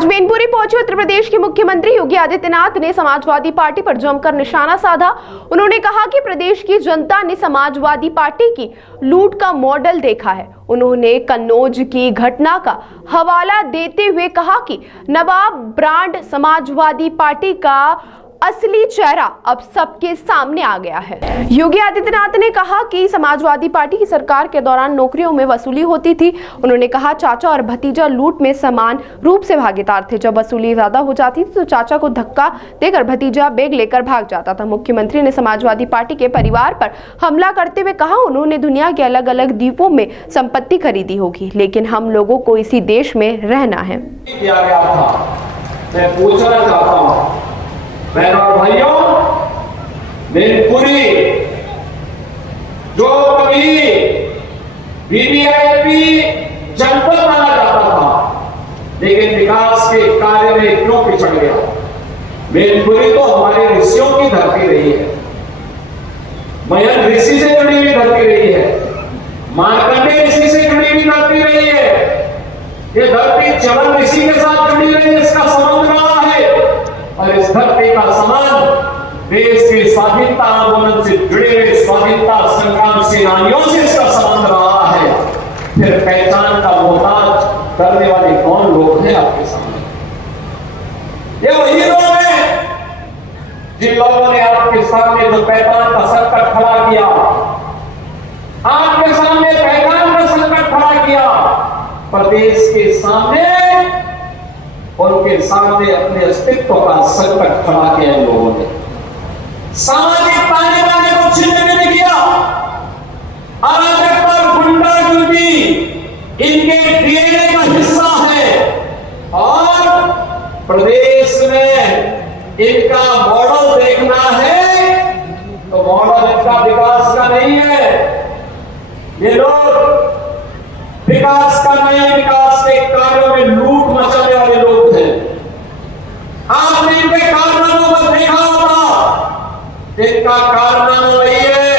आज मैनपुरी पहुंचे उत्तर प्रदेश के मुख्यमंत्री योगी आदित्यनाथ ने समाजवादी पार्टी पर जमकर निशाना साधा। उन्होंने कहा कि प्रदेश की जनता ने समाजवादी पार्टी की लूट का मॉडल देखा है। उन्होंने कन्नौज की घटना का हवाला देते हुए कहा कि नवाब ब्रांड समाजवादी पार्टी का असली चेहरा अब सबके सामने आ गया है। योगी आदित्यनाथ ने कहा कि समाजवादी पार्टी की सरकार के दौरान नौकरियों में वसूली होती थी। उन्होंने कहा चाचा और भतीजा लूट में समान रूप से भागीदार थे। जब वसूली ज्यादा हो जाती थी तो चाचा को धक्का देकर भतीजा बैग लेकर भाग जाता था। मुख्यमंत्री ने समाजवादी पार्टी के परिवार पर हमला करते हुए कहा उन्होंने दुनिया के अलग अलग द्वीपों में संपत्ति खरीदी होगी, लेकिन हम लोगों को इसी देश में रहना है। मैं पूछना चाहता हूं बहनों और भाइयों, मैनपुरी जो कभी वीवीआईपी जनपद माना जाता था, लेकिन विकास के कार्य में क्यों पिछड़ गया? मैनपुरी तो हमारे ऋषियों की धरती रही है, मयन ऋषि से जुड़ी हुई धरती रही है, मार्कंडेय ऋषि से जुड़ी हुई धरती रही है। ये धरती चवन ऋषि के साथ जुड़ी रही है, इसका संबंध रहा है। और इस धरती का संबंध देश के स्वाधीनता आंदोलन से जुड़े हुए स्वाधीनता संग्राम सेनानियों से इसका संबंध रहा है। फिर पहचान का मोहताज करने वाले कौन लोग हैं आपके सामने? ये वही लोग हैं जिन लोगों ने आपके सामने जो पहचान का संकट खड़ा किया, आपके सामने पहचान का संकट खड़ा किया, प्रदेश के सामने उनके सामने अपने अस्तित्व का संकट खड़ा किया इन लोगों ने। सामाजिक ताने बाने को छिन्न नहीं किया। अराजकता और गुंडागर्दी इनके डीएनए का हिस्सा है और प्रदेश में इनका मॉडल देखना है तो मॉडल इनका विकास का नहीं है। ये लोग विकास का नहीं, विकास के कार्यों में लूट मचाने वाले लोग हैं। आपने इनके कारनामों को देखा होगा। इनका कारनामा वही है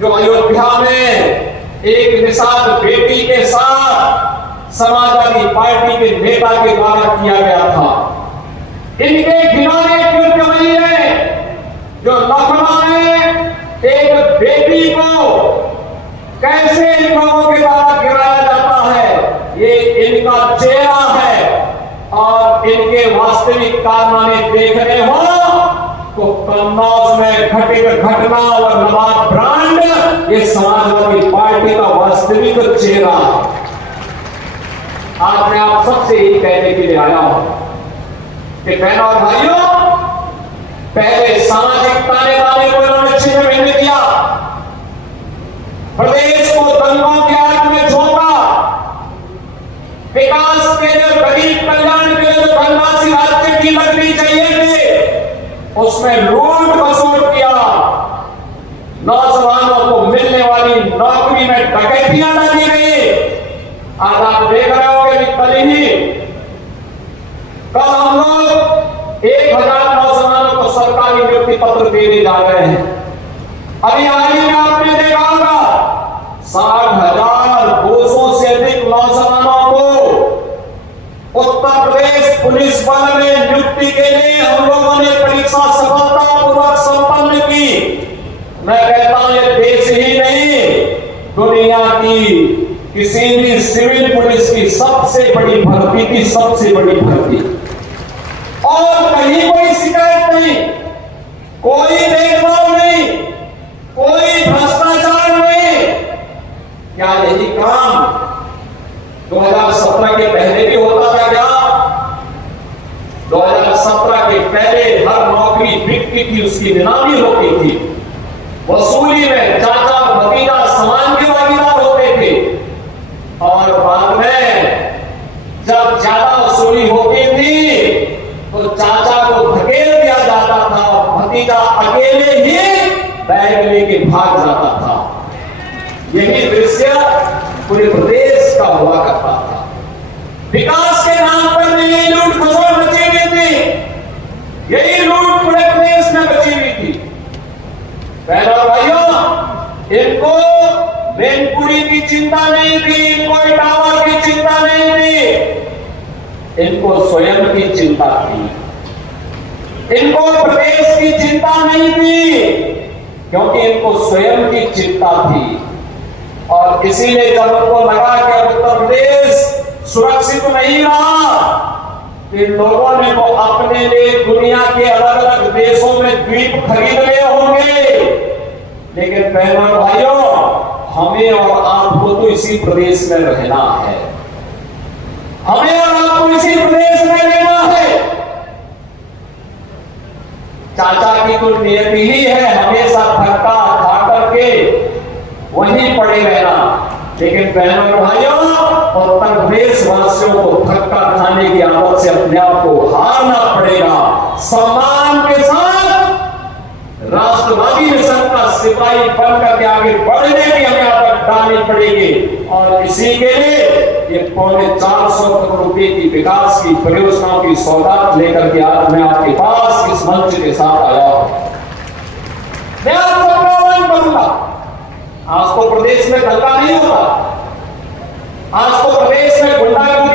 जो अयोध्या में एक निषाद बेटी के साथ समाजवादी पार्टी के नेता के द्वारा किया गया था। इनके घिनौने कृत्य वही है जो लखनऊ में एक बेटी को कैसे इन लोगों के द्वारा गिराया जाता है, ये इनका चेहरा है। और इनके वास्तविक कारनामे देखने हो तो कन्नौज में घटित घटना और नवाब ब्रांड ये समाजवादी पार्टी का वास्तविक चेहरा है। आज मैं आप सबसे यही कहने के लिए आया हूं कि बहनों और भाइयों, पहले सामाजिक ताने बाने को इन्होंने छिन्न भिन्न किया, प्रदेश को दंगों के आग में झोंका, विकास के लिए गरीब कल्याण के लिए जो धनराशि राज्य की लगनी चाहिए थी उसमें लूट खसोट किया, नौजवानों को मिलने वाली नौकरी में डकैतियां डाली गई। आज आप देख रहे होंगे कल हम लोग 1000 नौजवानों को सरकारी नियुक्ति पत्र देने जा रहे हैं। अभी हाल ही में आपने देखा होगा 60,200 से अधिक नौजवानों को उत्तर प्रदेश पुलिस बल में नियुक्ति के लिए हम लोगों ने परीक्षा सफलतापूर्वक संपन्न की। मैं कहता हूं ये देश ही नहीं, दुनिया की किसी भी सिविल पुलिस की सबसे बड़ी भर्ती की सबसे बड़ी भर्ती, और कहीं कोई शिकायत नहीं, कोई भेदभाव नहीं, कोई भ्रष्टाचार नहीं। क्या यही काम 2017 के पहले भी होता था क्या? 2017 के पहले हर नौकरी बिकती थी, उसकी नीलामी होती थी, वसूली में चाचा और भतीजा समान के भागीदार होते थे, और बाद में जब ज्यादा वसूली होती थी तो चाचा को धकेल दिया जाता था, भतीजा अकेले ही बैग लेके भाग जाता था। यही दृश्य पूरे प्रदेश का हुआ करता था। विकास के नाम पर यही लूट खसोट बची हुई थी, यही लूट पूरे प्रदेश में बची हुई थी। बहनों भाइयों, इनको मैनपुरी की चिंता नहीं थी, इनको इटावा की चिंता नहीं थी, इनको स्वयं की चिंता थी, इनको प्रदेश की चिंता नहीं थी, क्योंकि इनको स्वयं की चिंता थी। और इसीलिए जब उनको लगा कि उत्तर प्रदेश सुरक्षित नहीं रहा, इन लोगों ने वो अपने लिए दुनिया के अलग अलग देशों में द्वीप खरीद लिए होंगे, लेकिन बहनों और भाइयों, हमें और आपको तो इसी प्रदेश में रहना है, हमें और आपको इसी प्रदेश में रहना है। चाचा की तो नियति ही है हमेशा धक्का खा करके वहीं पड़े रहना, लेकिन बहनों और भाइयों, उत्तर प्रदेश वासियों को धक्का खाने की आदत से अपने आप को हारना पड़ेगा। सम्मान के साथ राष्ट्रवादी मिशन का सिपाही बनकर के आगे बढ़ने की हमें आदत डालनी पड़ेगी। और इसी के लिए ये 450 करोड़ रुपए की विकास की परियोजनाओं की सौगात लेकर के आज मैं आपके पास इस मंच के साथ आया हूं। मैं आपको आह्वान करूंगा, आज तो प्रदेश में दंगा नहीं होता, आज